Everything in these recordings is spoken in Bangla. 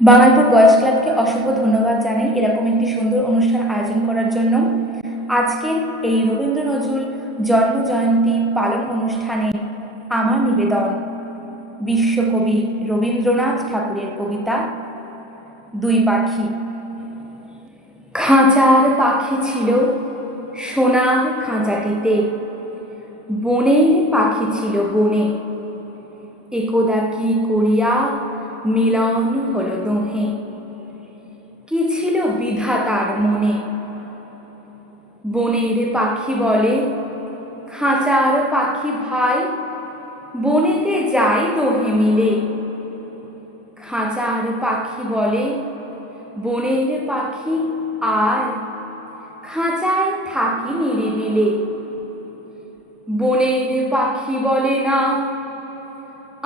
বাঙালপুর বয়েজ ক্লাবকে অসংখ্য ধন্যবাদ জানাই এরকম একটি সুন্দর অনুষ্ঠান আয়োজন করার জন্য। আজকের এই রবীন্দ্র নজরুল জন্ম জয়ন্তী পালন অনুষ্ঠানে আমার নিবেদন বিশ্বকবি রবীন্দ্রনাথ ঠাকুরের কবিতা দুই পাখি। খাঁচার পাখি ছিল সোনার খাঁচাটিতে, বনের পাখি ছিল বনে, একদা কি করিয়া মিলন হলো দোহে। কি ছিল বিধাতার মনে? বনের পাখি বলে খাঁচার পাখি ভাই, বনেতে যাই দোহে মিলে। খাঁচার পাখি বলে বনের পাখি আয়, খাঁচায় থাকি নিরিবিলে। বনের পাখি বলে না,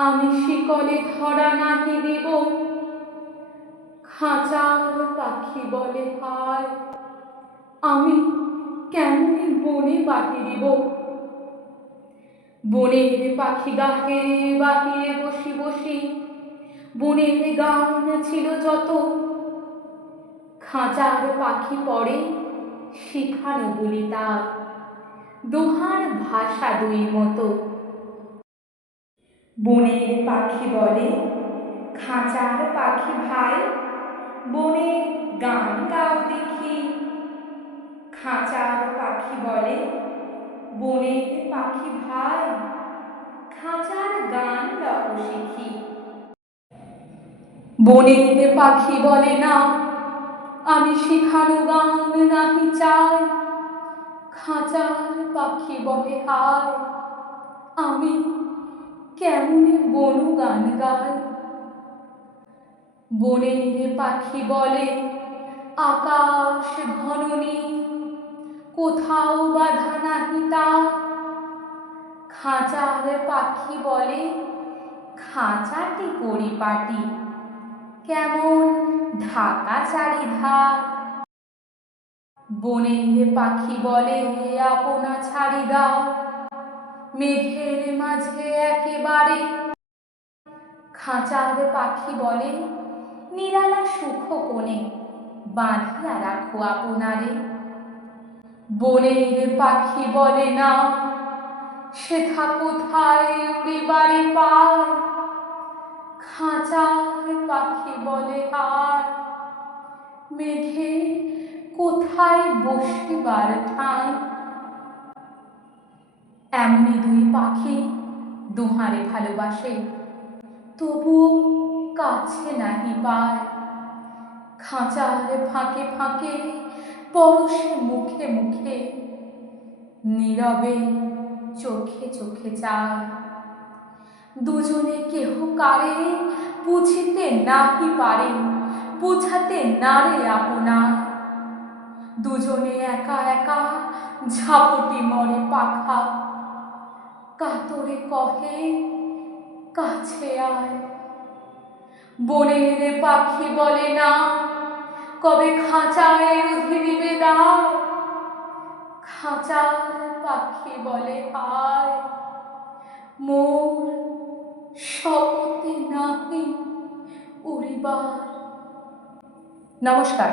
আমি শিকলে ধরা নাহি দিব। খাঁচার পাখি বলে হায়, আমি কেমনি বনে বাহিরিব। বনের পাখি গাহে বাহিরে বসি বসি, বনের গান ছিল যত। খাঁচার পাখি পড়ে শিখানো বলি তার, দোহার ভাষা দুই মতো। বনের পাখি বলে খাঁচার পাখি ভাই, বনে গান গাও দেখি। খাঁচার পাখি বলে বনের পাখি ভাই, খাঁচার গান গাও শিখি। বনের পাখি বলে না, আমি শিখানো গান নাহি চাই। খাঁচার পাখি বলে হায়, আমি কেমনে বন গান গাই। বনের পাখি বলে আকাশ ঘন নীল, কোথাও বাধা নাহি তা। খাঁচার পাখি বলে খাঁচাটি পরিপাটি, কেমন ঢাকা চারিধার। বনের পাখি বলে আপনা ছাড়ি দাও, মেঘের মাঝে একেবারে। খাঁচার পাখি বলে নিরালা সুখ কোণে, বাঁধিয়া রাখো আপনারে। বনের পাখি বলে না, সেথা কোথায় উড়িবারে পায়। খাঁচার পাখি বলে আর, মেঘে কোথায় বসিবার ঠাঁই। এমনি দুই পাখি দুহারে ভালোবাসে, তবুও কাছে নাহি পায়। খাঁচার ফাঁকে ফাঁকে পরশে মুখে মুখে, নীরবে চোখে চোখে চায়। দুজনে কেহ কারে বুঝিতে নাহি পারে, বুঝাতে নারে আপনার। দুজনে একা একা ঝাপটি মরে পাখা, কাতরে কহে কাছে আয়। বনের পাখি বলে না, কবে খাঁচায় রুধি দিবে দাও। খাঁচার পাখি বলে হায়, মোর শপথে নাহি উড়িবার। নমস্কার।